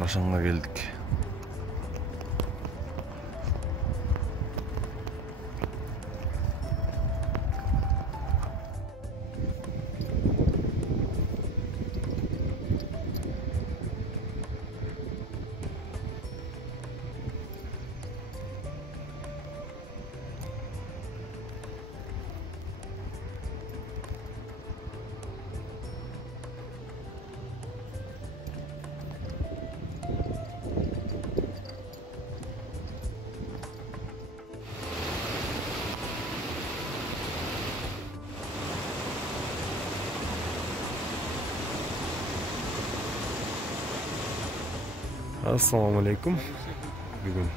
Арашанга келдик. Assalamu alaikum. Бүгін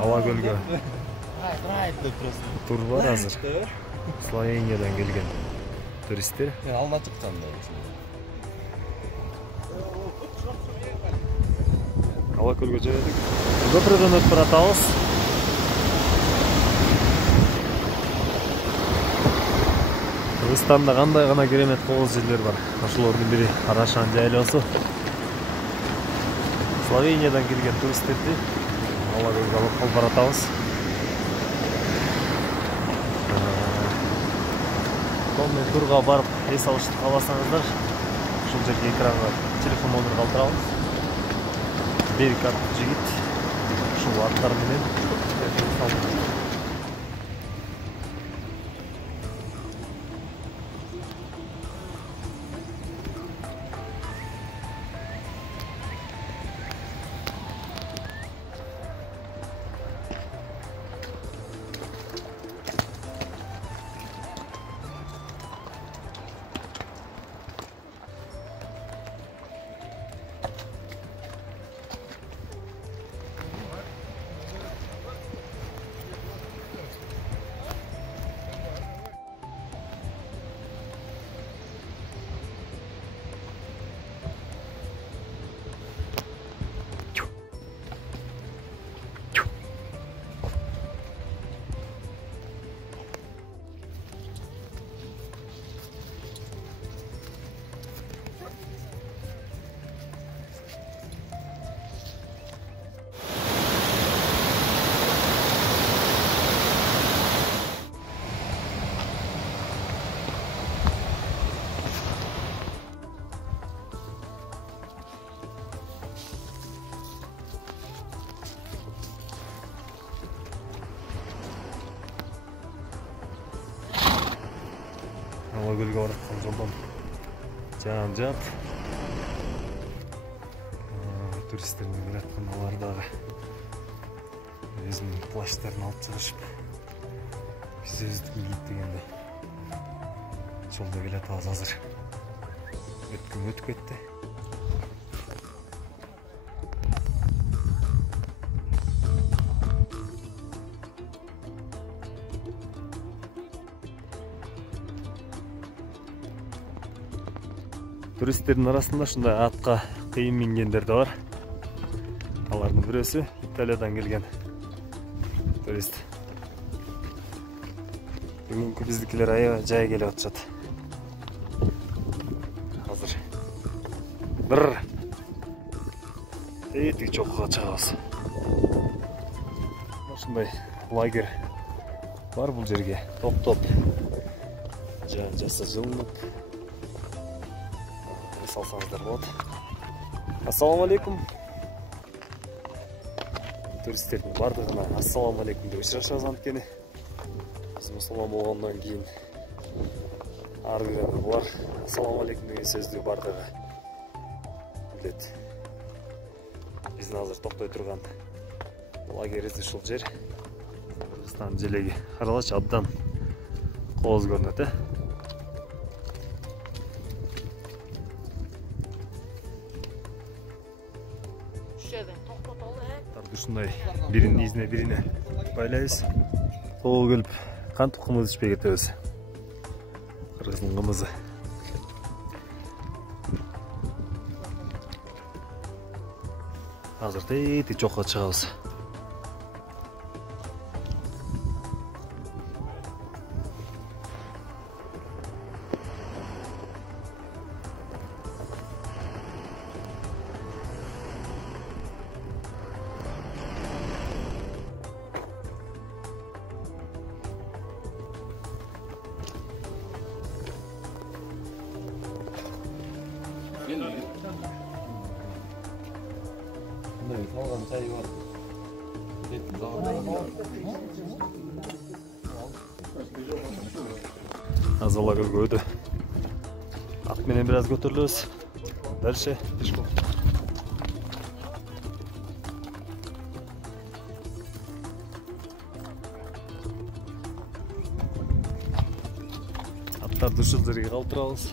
Алакөлгө тур бар азыр. Словениядан келген туристтер. Алма чыккан да. Алакөлгө жайдык. Көпүрдөн өтүп баратабыз. Кыргызстанда кандай гана керемет кооз жерлер бар. Ошолордун бири Арашан жайлоосу. Словениядан келген туристтерди Алакөлгө алып баратабыз. Сондай турга барып эс алышты кааласаңыздар, ушул жерге экранга телефон номер калтырабыз. Берик аттуу жигит ушул аттар менен Алакөлгө бараткан жолдон жаап туристтердин келаткан алар дагы өзүнүн плащтарын алып чыгышып биз өздүк кийип дегенде жолдо келатабыз азыр. Өткөн өтүп кетти. Туристтердин арасында ушундай атка кыйын мингендер да бар. Алардын бирөөсү Италиядан келген турист. Бүгүнкү биздикилер аябай жай келип атышат. Азыр бир этик чокуга чыгабыз. Ушундай лагерь бар бул жерге топтоп жаса жылынып салсаңыздар болот. Ассаламу алейкум. Туристтердин бардыгына ассаламу алейкум деп ышырашабыз анткени. Биз мусулман болгондон кийин ар бир булар ассаламу алейкум деген сөздү бардыгы билет. Биздин азыр токтой турган лагерибиз ушул жер. Кыргызстан желеги. Каралачы абдан кооз көрүнөт, Ушундай биринин изине бирине байлайбыз. Тоо келип кантип кымыз ичпей кетебиз. Кыргыздын кымызы. Азыр тейти чокко чыгабыз. Az Алакөлгө өтө. Ат менен бир аз көтөрүлөбүз. Дальше пешком. Аттарды ушул жерге калтырабыз.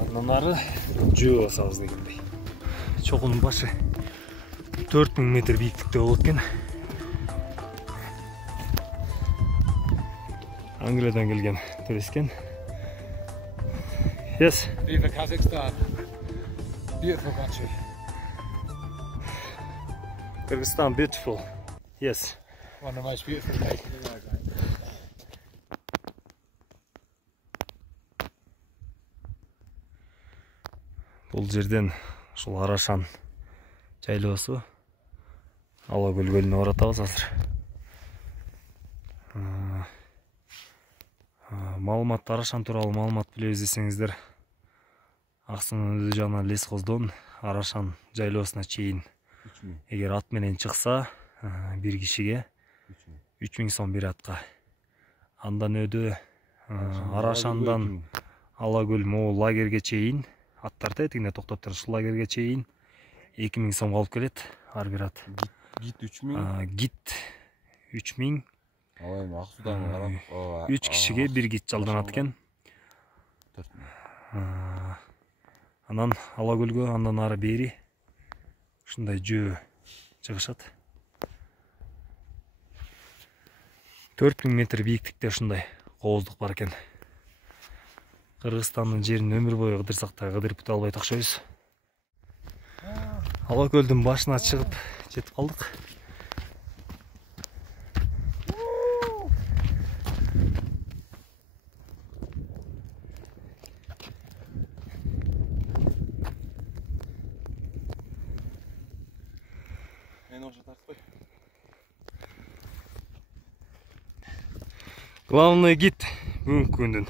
Андан ары жөө басабыз дегендей. Чогунун башы 4000 метр бийиктикте болот экен. Ankara'dan gelgen turistken. Yes. Viva Kazakhstan. Beautiful country. Kyrgyzstan beautiful. Yes. One of the most beautiful places in the world. Бул жерден ушул Арашан жайлоосу Алакөл көлүнө баратабыз азыр. Маалымат Арашан тууралуу маалымат билебиз десеңиздер, Аксунун өзү жана Лескоздон Арашан жайлоосуна чейин эгер ат менен чыкса, бир кишиге 3000 сом бир атка. Андан өдө Арашандан Алакөл могу лагерге чейин аттарды этигине токтоп туруп ушул лагерге чейин 2000 сом алып келет ар бир ат. Git 3000. Git 3000. Алайм Аксудан карап 3 кишиге бир гит жалданат экен. 4000. Анан Алакөлгө андан ары бери ушундай жөө чыгышат. 4000 метр бийиктикте ушундай кооздук бар экен. Кыргызстандын жерин өмүр бою кыдырсак да кыдырып бүтө албайт окшойбуз. Алакөлдүн башына чыгып жетип калдык. Главный гид бүгүнкү күндүн.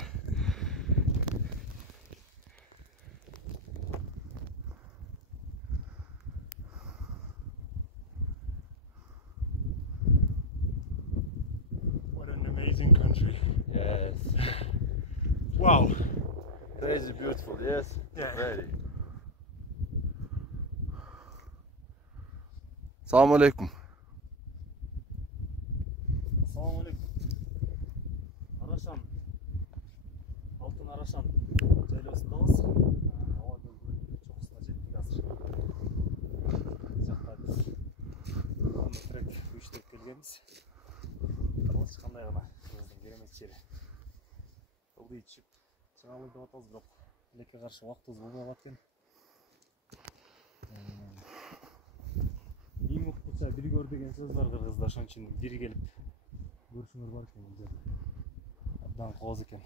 What an amazing country. Yes. Wow. Crazy beautiful, yes. Yeah. Very. Assalamu alaikum. Assalamu alaikum. Арашан. Алтын Арашан жайлоосундабыз. Алакөл көлүнүн чокусуна жеттик азыр. Жакта биз трек күчтөп келгенбиз. Кыргыз кандай гана кыргыздын керемет жери. Ылдый ичип чыгалып деп атабыз, бирок элекке каршы убактыбыз болбой калат экен. Эң укча бир көр деген сөз бар кыргызда, ошон үчүн бири келип көрүшүңөр бар экен бул жерде. Абдан кооз экен.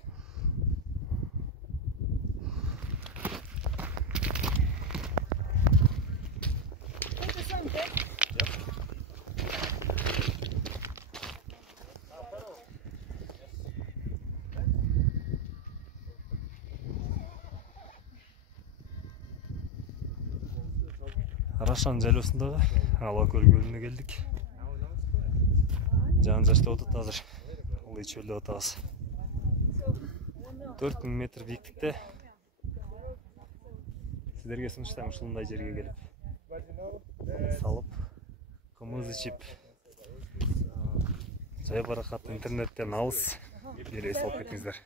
Арашан жайлоосундагы Алакөл көлүнө келдик. Жан жаштап атат азыр. Ылдый чөлдөп атабыз. 4000 метр бийиктикте. Сиздерге сунуштайм ушундай жерге келип салып, кымыз ичип, жай баракат интернеттен алыс жерге салып кетиңиздер.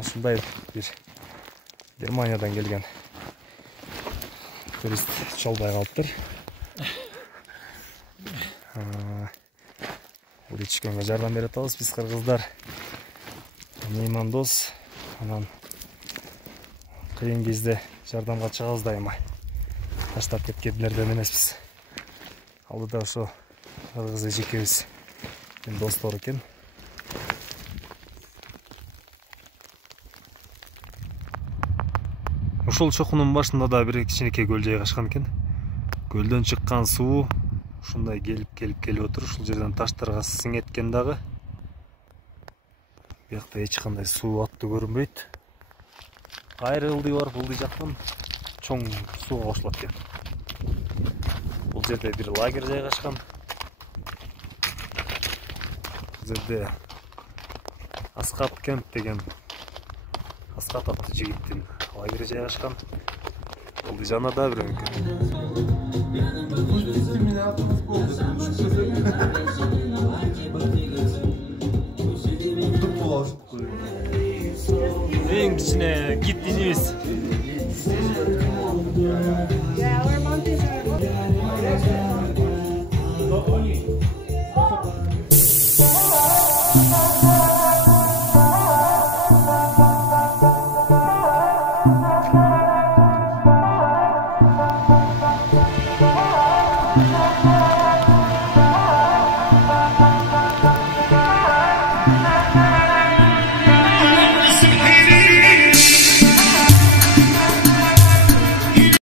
Ушундай бир Германиядан келген турист чолбай калыптыр. Ылдый түшкөнгө жардам берип атабыз биз кыргыздар. Меймандос, анан кыйын кезде жардамга чыгабыз дайыма. Таштап кеткендерден эмеспиз. Алдыда ошо кыргыз эжекебиз достор экен. Ушул чокунун башында да бир кичинекей көл жайгашкан экен. Көлдөн чыккан суу ушундай келип отур. Ушул жерден таштарга сиңеткен дагы. Бияқта эч кандай суу аттуу көрүнбөйт. Кайры ылдый бар, ылдый жактан чоң сууга кошулат экен. Бул жерде бир лагерь жайгашкан. Бул жерде Асхат кемп деген Асхат аттуу жигиттин лагери жайгашкан. Ылдый жанында бирөөкү.